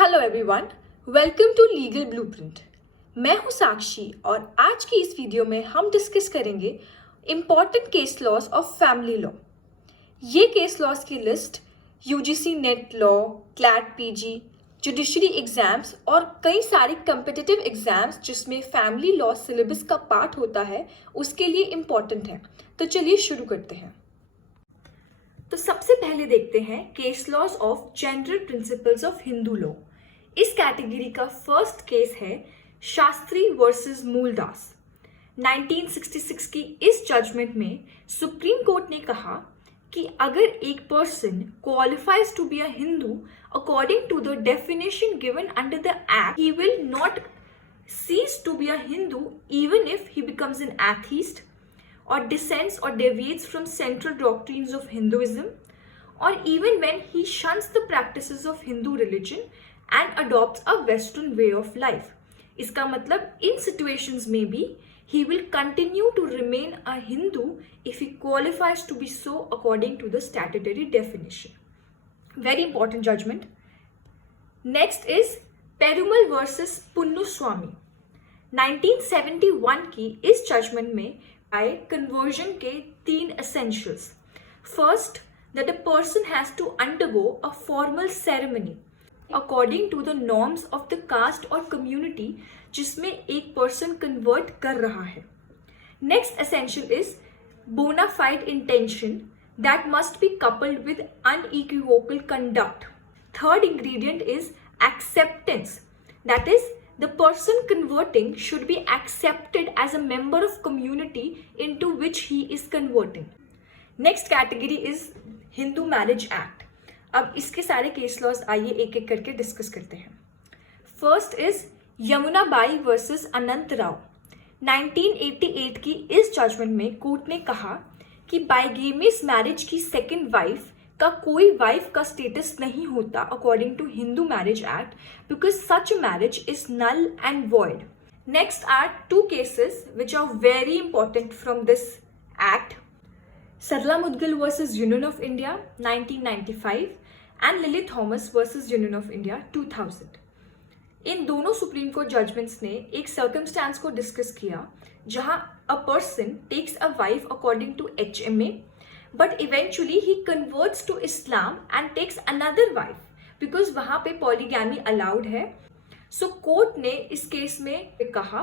Hello everyone, welcome to legal blueprint. मैं हूं साक्षी और आज की इस वीडियो में हम डिस्कस करेंगे important case laws of family law. ये केस लॉज की list UGC NET law, CLAT PG, judiciary exams और कई सारे कम्पिटिटिव एग्जाम्स जिसमें फैमिली लॉ सिलेबस का पार्ट होता है उसके लिए इम्पॉर्टेंट है। तो चलिए शुरू करते हैं। तो सबसे पहले देखते हैं case laws of general principles of Hindu law. इस कैटेगरी का फर्स्ट केस है शास्त्री वर्सेस मूलदास। 1966 की इस जजमेंट में सुप्रीम कोर्ट ने कहा कि अगर एक person qualifies to be a Hindu according to the definition given under the act, he will not cease to be a Hindu even if he becomes an atheist or dissents or deviates from central doctrines of Hinduism, or even when he shuns the practices of Hindu religion and adopts a Western way of life. इसका मतलब इन situations में भी he will continue to remain a Hindu if he qualifies to be so according to the statutory definition. Very important judgment. Next is Peerumal versus Poonuswami. 1971 की इस judgement में आए conversion के 3 essentials. First, that a person has to undergo a formal ceremony according to the norms of the caste or community जिसमें एक person convert कर रहा है. Next essential is bona fide intention that must be coupled with unequivocal conduct. Third ingredient is acceptance, that is the person converting should be accepted as a member of community into which he is converting. Next category is Hindu Marriage Act. अब इसके सारे case laws आइए एक एक करके discuss करते हैं. First is Yamunabai versus Anantrao. 1988 की इस जजमेंट में कोर्ट ने कहा कि बाइगेमियस मैरिज की सेकेंड वाइफ का कोई वाइफ का स्टेटस नहीं होता according to Hindu marriage act because such marriage is null and void. Next are 2 cases which are very important from this act. Sarla Mudgal versus union of India 1995 and Lily Thomas versus union of India 2000. इन दोनों supreme court judgements ने एक circumstance को discuss किया जहां a person takes a wife according to HMA but eventually he converts to Islam and takes another wife because वहाँ पे polygamy allowed है. So court ने इस केस में कहा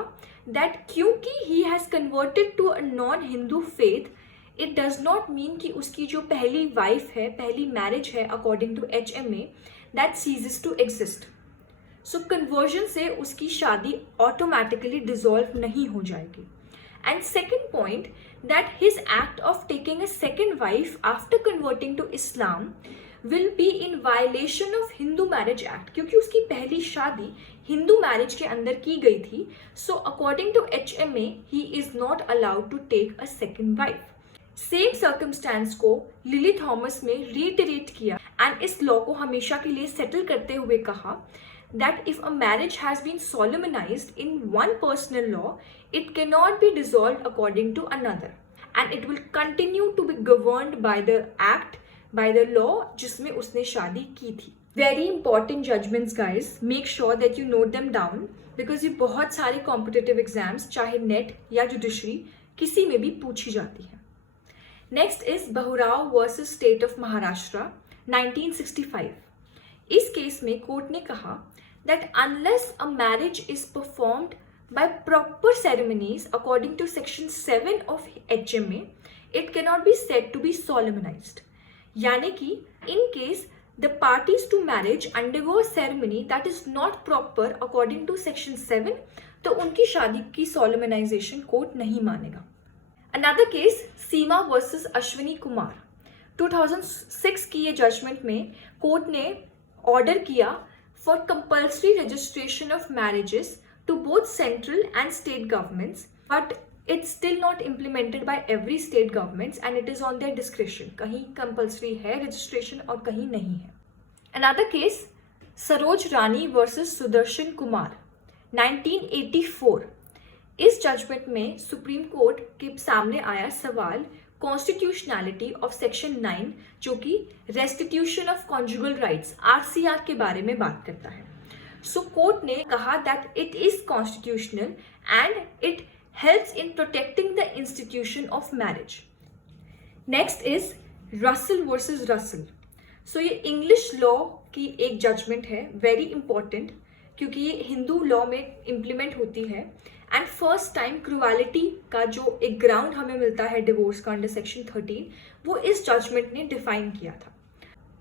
that क्योंकि he has converted to a non-Hindu faith, it does not mean कि उसकी जो पहली wife है, पहली marriage है according to HMA, that ceases to exist. So conversion से उसकी शादी automatically dissolve नहीं हो जाएगी. And second point, that his act of taking a second wife after converting to Islam will be in violation of Hindu Marriage Act क्योंकि उसकी पहली शादी हिंदू मैरिज के अंदर की गई थी. So according to HMA, he is not allowed to take a second wife. Same circumstance को लिली थॉमस ने रीइटरेट किया एंड इस लॉ को हमेशा के लिए सेटल करते हुए कहा that if a marriage has been solemnized in one personal law, it cannot be dissolved according to another, and it will continue to be governed by the act, by the law जिसमें उसने शादी की थी. Very important judgments guys, make sure that you note them down because ये बहुत सारे competitive exams चाहे net या जुडिशरी किसी में भी पूछी जाती है. Next is Bhurao versus State of Maharashtra 1965. इस केस में कोर्ट ने कहा that unless a marriage is performed by proper ceremonies according to section 7 of HMA, it cannot be said to be solemnized. यानी कि in case the parties to marriage undergo a ceremony that is not proper according to section 7, तो उनकी शादी की solemnization court नहीं मानेगा. Another case, Seema versus Ashwani Kumar. 2006 की ये judgment में कोर्ट ने ऑर्डर किया for compulsory registration of marriages to both central and state governments, but it's still not implemented by every state governments and it is on their discretion. कहीं compulsory है registration और कहीं नहीं है. Another case, Saroj Rani versus Sudarsh Kumar 1984. इस judgement में supreme court के सामने आया सवाल कॉन्स्टिट्यूशनैलिटी ऑफ सेक्शन 9 जो कि restitution of conjugal rights RCR के बारे में बात करता है. सो कोर्ट ने कहा that it is constitutional and it helps in protecting the institution of marriage. Next is Russell versus Russell. So ये इंग्लिश लॉ की एक जजमेंट है, वेरी इंपॉर्टेंट, क्योंकि ये हिंदू लॉ में इम्प्लीमेंट होती है. एंड फर्स्ट टाइम क्रूअलिटी का जो एक ग्राउंड हमें मिलता है डिवोर्स का अंडर सेक्शन 13, वो इस जजमेंट ने डिफाइन किया था.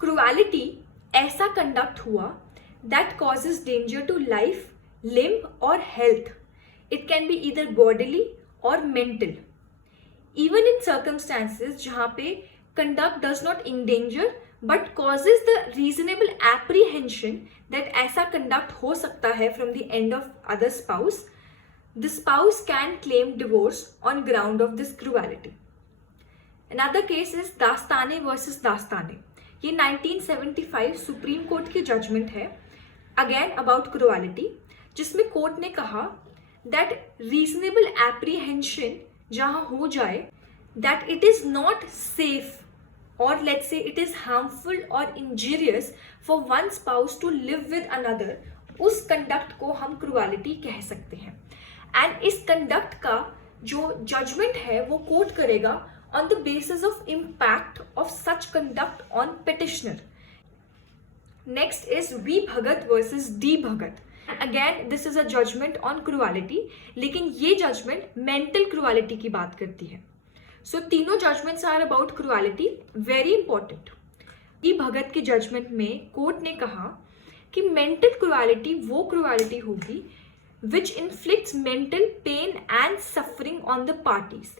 क्रूअलिटी ऐसा कंडक्ट हुआ that causes danger to life, limb और health. It can be either bodily और मेंटल. इवन इन सर्कमस्टांसेस जहाँ पे conduct does not endanger but causes the reasonable apprehension that ऐसा conduct हो सकता है from the end of other spouse, the spouse can claim divorce on ground of this cruelty. Another case is Dastane versus Dastane. ये 1975 supreme court की judgement है, again about cruelty, जिसमें court ने कहा that reasonable apprehension जहाँ हो जाए that it is not safe or let's say it is harmful or injurious for one spouse to live with another, उस कंडक्ट को हम क्रूअलिटी कह सकते हैं. एंड इस कंडक्ट का जो जजमेंट है वो कोर्ट करेगा on the basis of impact of such conduct on petitioner. Next is V Bhagat versus D Bhagat. Again this is a judgment on cruelty, लेकिन ये जजमेंट मेंटल क्रूअलिटी की बात करती है. सो तीनों judgments are about cruelty, very important. E Bhagat की judgment में court ने कहा कि मेंटल क्रूअलिटी वो क्रूअलिटी होगी which inflicts mental pain and suffering on the parties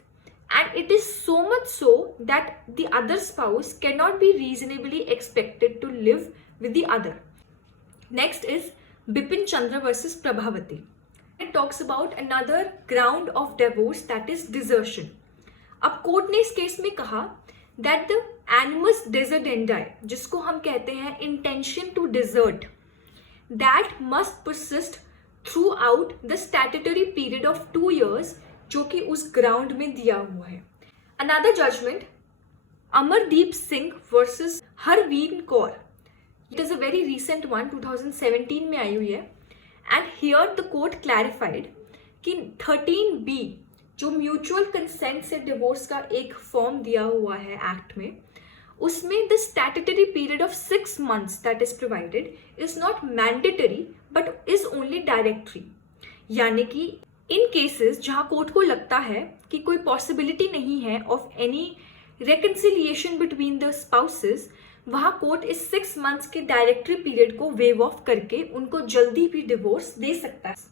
and it is so much so that the other spouse can not be reasonably expected to live with the other. Next is Bipin Chandra versus Prabhavati. It talks about another ground of divorce that is desertion. अब court ने इस case में कहा that the एनिमस डिसर्डेंडाई, जिसको हम कहते हैं intention to desert, that must persist throughout the statutory period of 2 years, जो कि उस ग्राउंड में दिया हुआ है. Another judgement Amardeep Singh versus Harveen Kaur. It is a very recent one, 2017 में आई हुई है. And here the court clarified कि 13B जो म्यूचुअल कंसेंट से डिवोर्स का एक फॉर्म दिया हुआ है एक्ट में, उसमें the statutory period of 6 months that is provided is not mandatory but is only directory. यानी कि इन केसेस जहां कोर्ट को लगता है कि कोई पॉसिबिलिटी नहीं है of any reconciliation between the spouses, वहां कोर्ट इस 6 months के डायरेक्टरी पीरियड को वेव ऑफ करके उनको जल्दी भी डिवोर्स दे सकता है.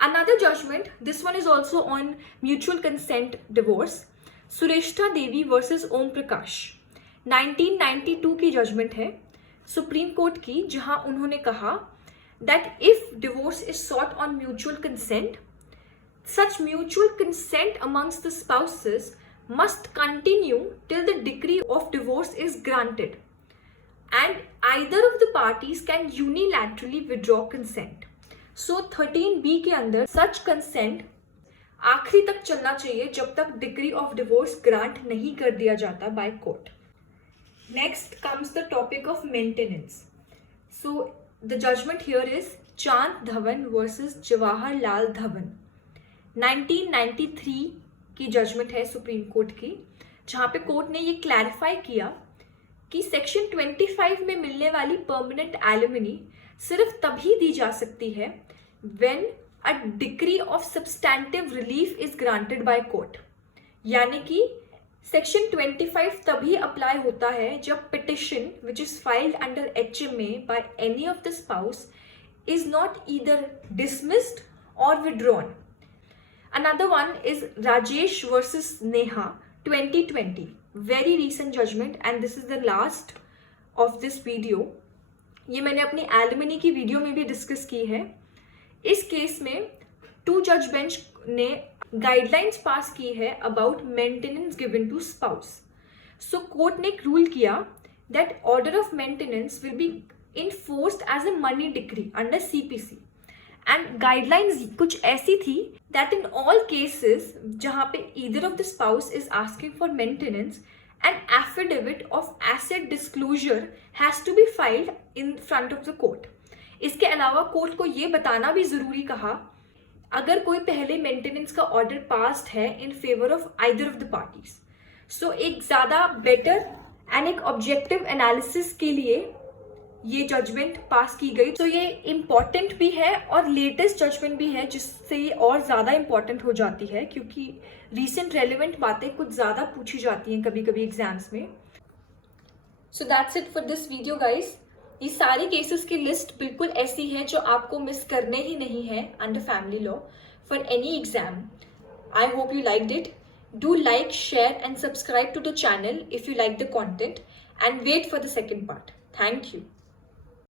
Another judgment, this one is also on mutual consent divorce, Sureshta Devi versus Om Prakash. 1992 की जजमेंट है सुप्रीम कोर्ट की, जहां उन्होंने कहा that if divorce is sought on mutual consent, such mutual consent amongst the spouses must continue till the decree of divorce is granted and either of the parties can unilaterally withdraw consent. So 13B के अंदर सच consent आखिरी तक चलना चाहिए जब तक degree of divorce grant नहीं कर दिया जाता by court. Next comes the topic of maintenance. So the judgement here is Chand Dhawan versus Jawaharlal Dhawan. 1993 की जजमेंट है सुप्रीम कोर्ट की, जहाँ पे कोर्ट ने ये क्लैरिफाई किया कि सेक्शन 25 में मिलने वाली परमानेंट एलिमनी सिर्फ तभी दी जा सकती है when a decree of substantive relief is granted by court. यानी कि सेक्शन 25 तभी अप्लाई होता है जब petition which is filed under HMA by any of the spouse is not either dismissed or withdrawn. Another one is Rajesh versus Neha 2020. Very recent judgment and this is the last of this video. ये मैंने अपनी alimony की video में भी discuss की है. इस case में 2 जज बेंच ने गाइडलाइंस पास की है about maintenance given to spouse. So court ने एक रूल किया that order of maintenance will be enforced as a money decree under CPC. And guidelines कुछ ऐसी थी दैट इन ऑल केसेस जहाँ पे either of the spouse is asking for maintenance, an affidavit of asset disclosure has to be filed in front of the court. इसके अलावा court को ये बताना भी ज़रूरी कहा अगर कोई पहले मेंटेनेंस का ऑर्डर पास्ड है in favour of either of the parties. So एक ज़्यादा बेटर एंड एक ऑब्जेक्टिव एनालिसिस के लिए ये जजमेंट पास की गई। तो ये इम्पॉर्टेंट भी है और लेटेस्ट जजमेंट भी है, जिससे ये और ज़्यादा इम्पॉर्टेंट हो जाती है क्योंकि रीसेंट रेलिवेंट बातें कुछ ज़्यादा पूछी जाती हैं कभी कभी एग्जाम्स में। So that's it for this video guys. ये सारी केसेस की लिस्ट बिल्कुल ऐसी है जो आपको मिस करने ही नहीं है under family law for any exam. I hope you liked it. Do like, share and subscribe to the channel if you like the content and wait for the second part. Thank you.